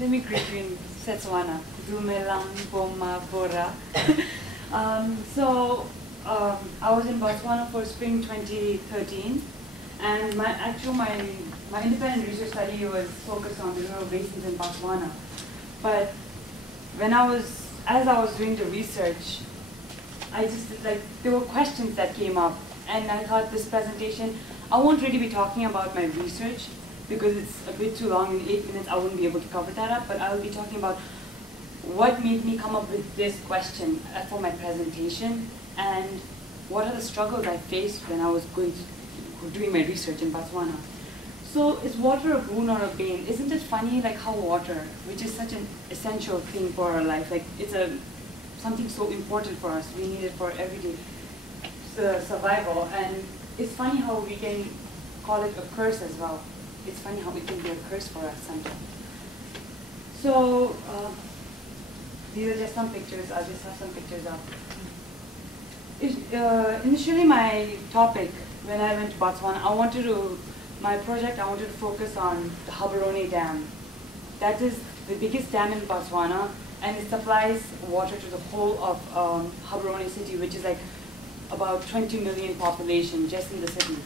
let me greet you in Botswana. Dumelang Boma Bora. I was in Botswana for spring 2013, and my independent research study was focused on the rural basins in Botswana. But as I was doing the research, there were questions that came up, and I thought this presentation, I won't really be talking about my research because it's a bit too long. In 8 minutes, I wouldn't be able to cover that up, but I will be talking about what made me come up with this question for my presentation, and what are the struggles I faced when I was doing my research in Botswana. So is water a boon or a bane? Isn't it funny how water, which is such an essential thing for our life, it's something so important for us, we need it for everyday survival, and it's funny how we can call it a curse as well. It's funny how it can be a curse for us sometimes. So these are just some pictures. I'll just have some pictures up. Initially, my topic when I went to Botswana, I wanted to focus on the Gaborone Dam. That is the biggest dam in Botswana, and it supplies water to the whole of Gaborone city, which is about 20 million population just in the city.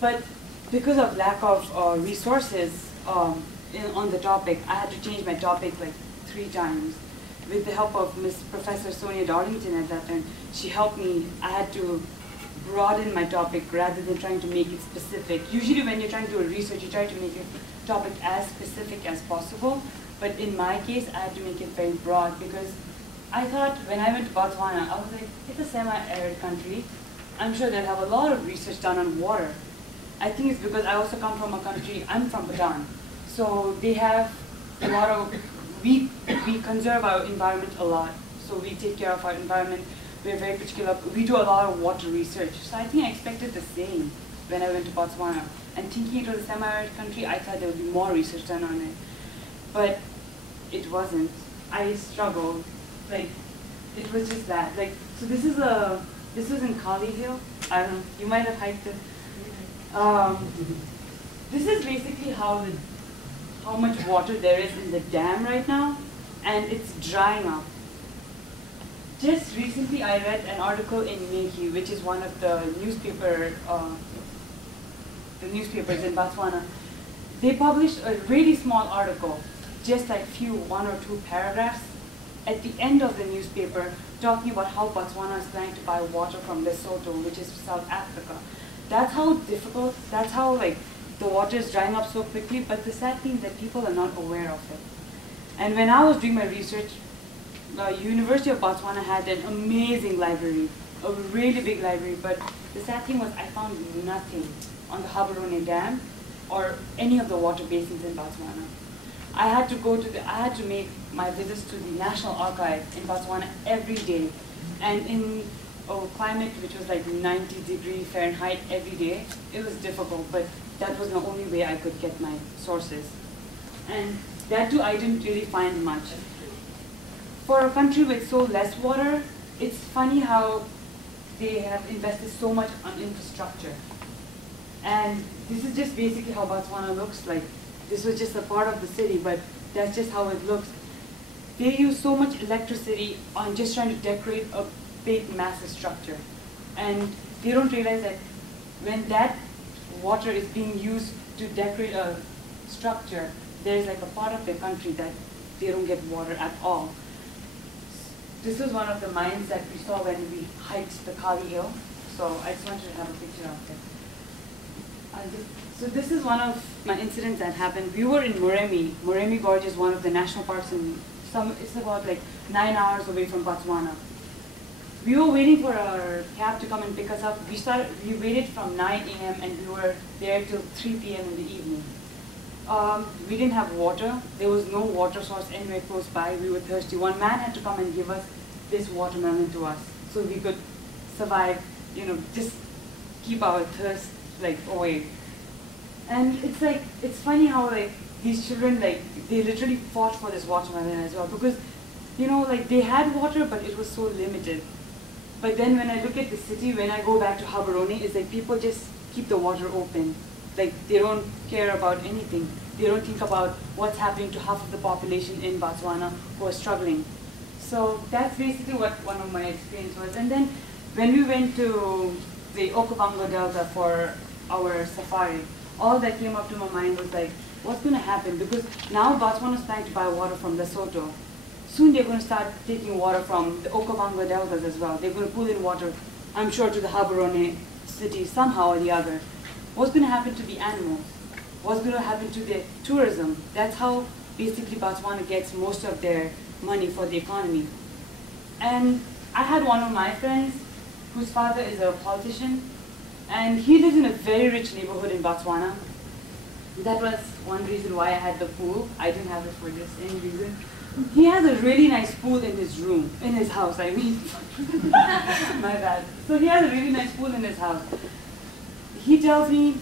But because of lack of resources on the topic, I had to change my topic 3 times. With the help of Professor Sonia Darlington at that time, she helped me. I had to broaden my topic rather than trying to make it specific. Usually when you're trying to do a research, you try to make your topic as specific as possible. But in my case, I had to make it very broad because I thought when I went to Botswana, I was like, it's a semi-arid country. I'm sure they'll have a lot of research done on water. I think it's because I also come from a country, I'm from Bhutan. So they have a lot of, we conserve our environment a lot. So we take care of our environment. We're very particular. We do a lot of water research. So I think I expected the same when I went to Botswana. And thinking it was a semi-arid country, I thought there would be more research done on it. But it wasn't. I struggled. It was just that. So this was in Kali Hill. I don't know, you might have hiked it. This is basically how much water there is in the dam right now, and it's drying up. Just recently, I read an article in Deki, which is one of the newspapers in Botswana. They published a really small article, just 1 or 2 paragraphs, at the end of the newspaper, talking about how Botswana is planning to buy water from Lesotho, which is South Africa. That's how difficult, that's how the water is drying up so quickly, but the sad thing is that people are not aware of it. And when I was doing my research, the University of Botswana had an amazing library, a really big library, but the sad thing was I found nothing on the Gaborone Dam or any of the water basins in Botswana. I had to make my visits to the National Archive in Botswana every day, and in a climate which was 90°F every day, it was difficult, but that was the only way I could get my sources. And that too, I didn't really find much. For a country with so less water, it's funny how they have invested so much on infrastructure. And this is just basically how Botswana looks like. This was just a part of the city, but that's just how it looks. They use so much electricity on just trying to decorate a big, massive structure. And they don't realize that when that water is being used to decorate a structure, there's a part of the country that they don't get water at all. This was one of the mines that we saw when we hiked the Kali Hill. So I just wanted to have a picture of it. So this is one of my incidents that happened. We were in Moremi. Moremi Gorge is one of the national parks it's about 9 hours away from Botswana. We were waiting for our cab to come and pick us up. We waited from 9 a.m. and we were there till 3 p.m. in the evening. We didn't have water. There was no water source anywhere close by. We were thirsty. One man had to come and give us this watermelon to us so we could survive, just keep our thirst away. And it's funny how these children they literally fought for this watermelon as well, because they had water, but it was so limited. But then when I look at the city, when I go back to Gaborone, it's people just keep the water open. They don't care about anything. they don't think about what's happening to half of the population in Botswana who are struggling. So that's basically what one of my experience was. And then when we went to the Okavango Delta for our safari, all that came up to my mind was like, what's going to happen? Because now Botswana is planning to buy water from Lesotho. Soon they're going to start taking water from the Okavango Deltas as well. They're going to pull in water, I'm sure, to the Gaborone city somehow or the other. What's going to happen to the animals? What's going to happen to the tourism? That's how basically Botswana gets most of their money for the economy. And I had one of my friends whose father is a politician, and he lives in a very rich neighborhood in Botswana. That was one reason why I had the pool. I didn't have it for the same reason. He has a really nice pool in his room, in his house, I mean. My bad. So he has a really nice pool in his house. He tells me,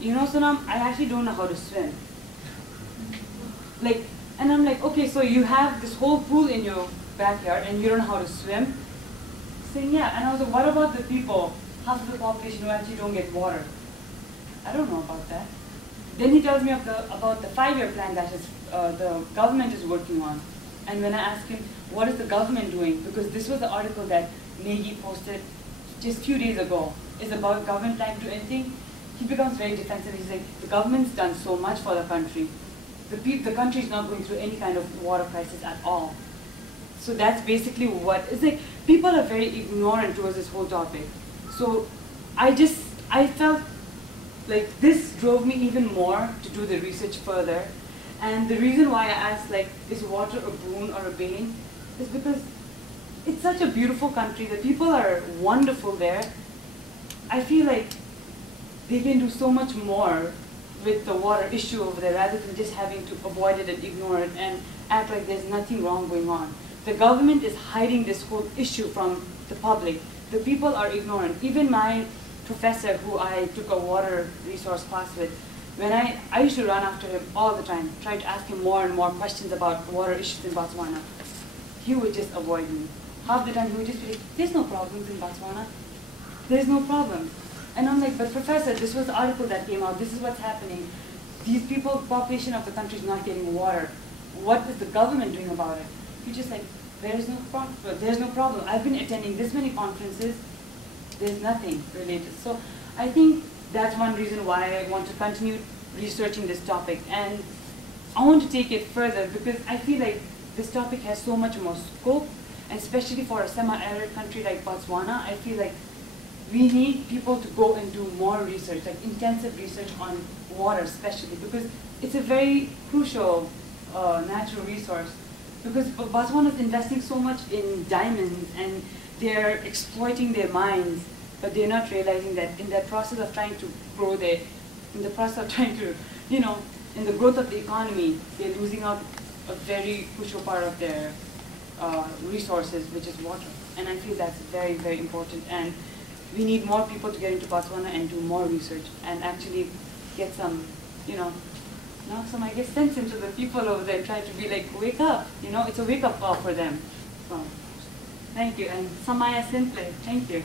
you know, Sonam, I actually don't know how to swim. Like, and I'm like, okay, so you have this whole pool in your backyard and you don't know how to swim? Saying, yeah. And I was like, what about the people, half of the population who actually don't get water? I don't know about that. Then he tells me about the 5-year plan that the government is working on. And when I ask him, what is the government doing? Because this was the article that Negi posted just a few days ago. Is about government planning to do anything? He becomes very defensive. He's like, the government's done so much for the country. The country is not going through any kind of water crisis at all. So that's basically what, it's like, people are very ignorant towards this whole topic. So I felt like this drove me even more to do the research further. And the reason why I asked, like, is water a boon or a bane, is because it's such a beautiful country. The people are wonderful there. I feel like they can do so much more with the water issue over there rather than just having to avoid it and ignore it and act like there's nothing wrong going on. The government is hiding this whole issue from the public. The people are ignorant. Even my professor, who I took a water resource class with, when I used to run after him all the time, trying to ask him more and more questions about water issues in Botswana. He would just avoid me. Half the time he would just be like, there's no problems in Botswana. There's no problem. And I'm like, but professor, this was the article that came out. This is what's happening. These people, population of the country is not getting water. What is the government doing about it? He's just like, there's no problem. There's no problem. I've been attending this many conferences. There's nothing related. So I think that's one reason why I want to continue researching this topic. And I want to take it further because I feel like this topic has so much more scope, and especially for a semi-arid country like Botswana, I feel like we need people to go and do more research, like intensive research on water especially, because it's a very crucial natural resource. Because Botswana is investing so much in diamonds and they're exploiting their mines, but they're not realizing that in that process of trying to grow in the process of trying to, you know, in the growth of the economy, they're losing out a very crucial part of their resources, which is water. And I feel that's very, very important. And we need more people to get into Botswana and do more research and actually get some, you know, knock some, I guess, sense into the people over there, try to be like, wake up, you know, it's a wake-up call for them. So, thank you, and Samaya Simple, thank you.